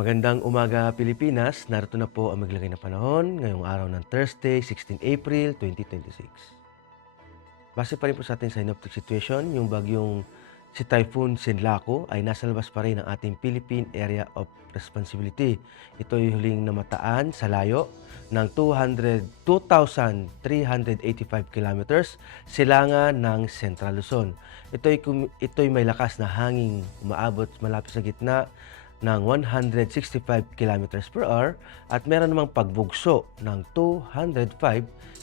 Magandang umaga Pilipinas, narito na po ang maglagay na panahon ngayong araw ng Thursday, 16 April 2026. Base pa rin po sa ating synoptic situation, yung bagyong si Typhoon Sinlaku ay nasa labas pa rin ng ating Philippine Area of Responsibility. Ito ay huling namataan sa layo ng 2,385 kilometers silangan ng Central Luzon. Ito'y may lakas na hanging umaabot malapit sa gitna ng 165 kilometers per hour at meron namang pagbugso ng 205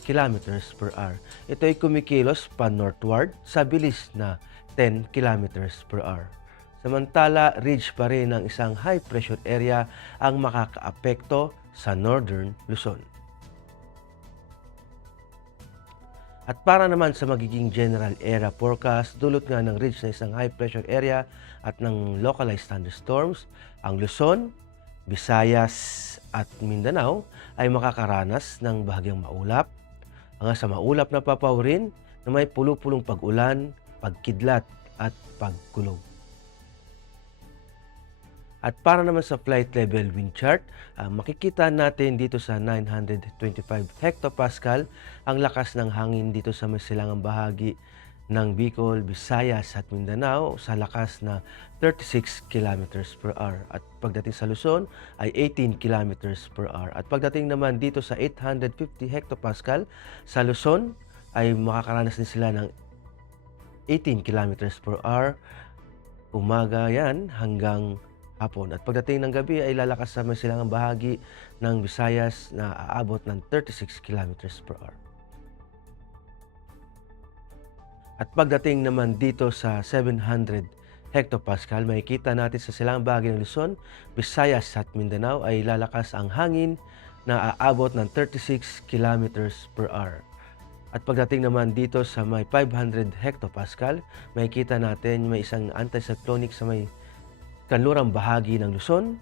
kilometers per hour. Ito ay kumikilos pa northward sa bilis na 10 kilometers per hour. Samantala, ridge pa rin ng isang high pressure area ang makakaapekto sa northern Luzon. At para naman sa magiging general area forecast, dulot nga ng ridge na isang high pressure area at ng localized thunderstorms, ang Luzon, Visayas at Mindanao ay makakaranas ng bahagyang maulap hanggang sa maulap na papawirin na may pulupulong pag-ulan, pagkidlat at pagkulog. At para naman sa flight level wind chart, makikita natin dito sa 925 hectopascal ang lakas ng hangin dito sa may silangang bahagi ng Bicol, Visayas at Mindanao sa lakas na 36 kilometers per hour. At pagdating sa Luzon ay 18 kilometers per hour. At pagdating naman dito sa 850 hectopascal sa Luzon ay makakaranas din sila ng 18 kilometers per hour. Umaga yan hanggang hapon. At pagdating ng gabi ay lalakas sa may silangang bahagi ng Visayas na aabot ng 36 kilometers per hour. At pagdating naman dito sa 700 hectopascal, makikita natin sa silangang bahagi ng Luzon, Visayas at Mindanao ay lalakas ang hangin na aabot ng 36 kilometers per hour. At pagdating naman dito sa may 500 hectopascal, makikita natin may isang anticyclonic sa may kanlurang bahagi ng Luzon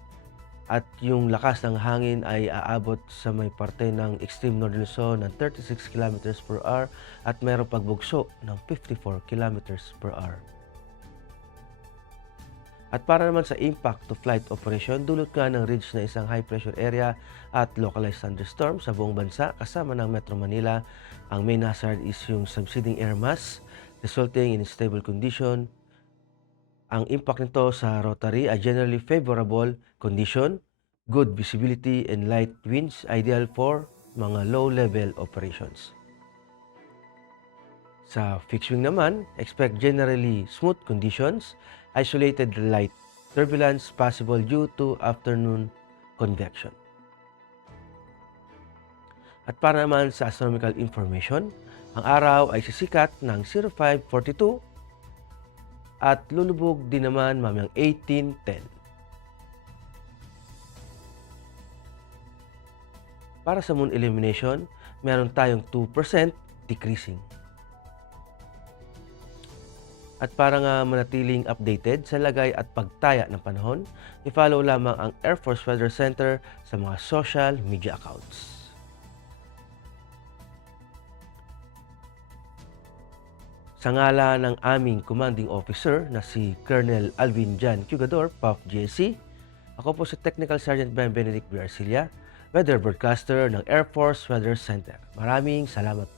at yung lakas ng hangin ay aabot sa may parte ng extreme northern Luzon ng 36 kilometers per hour at mayroong pagbugso ng 54 kilometers per hour. At para naman sa impact to flight operation, dulot nga ng ridge na isang high pressure area at localized thunderstorm sa buong bansa kasama ng Metro Manila. Ang main hazard is yung subsiding air mass resulting in stable condition. Ang impact nito sa rotary ay generally favorable condition, good visibility and light winds, ideal for mga low-level operations. Sa fixed wing naman, expect generally smooth conditions, isolated light turbulence possible due to afternoon convection. At para naman sa astronomical information, ang araw ay sisikat ng 0542 at lulubog din naman mamayang 18:10. Para sa moon illumination, meron tayong 2% decreasing. At para nga manatiling updated sa lagay at pagtaya ng panahon, i-follow lamang ang Air Force Weather Center sa mga social media accounts. Sa ngala ng aming commanding officer na si Colonel Alvin Jan Cugador, PAF GSC, ako po si Technical Sergeant Ben Benedict B. Arcilla, Weather Broadcaster ng Air Force Weather Center. Maraming salamat po.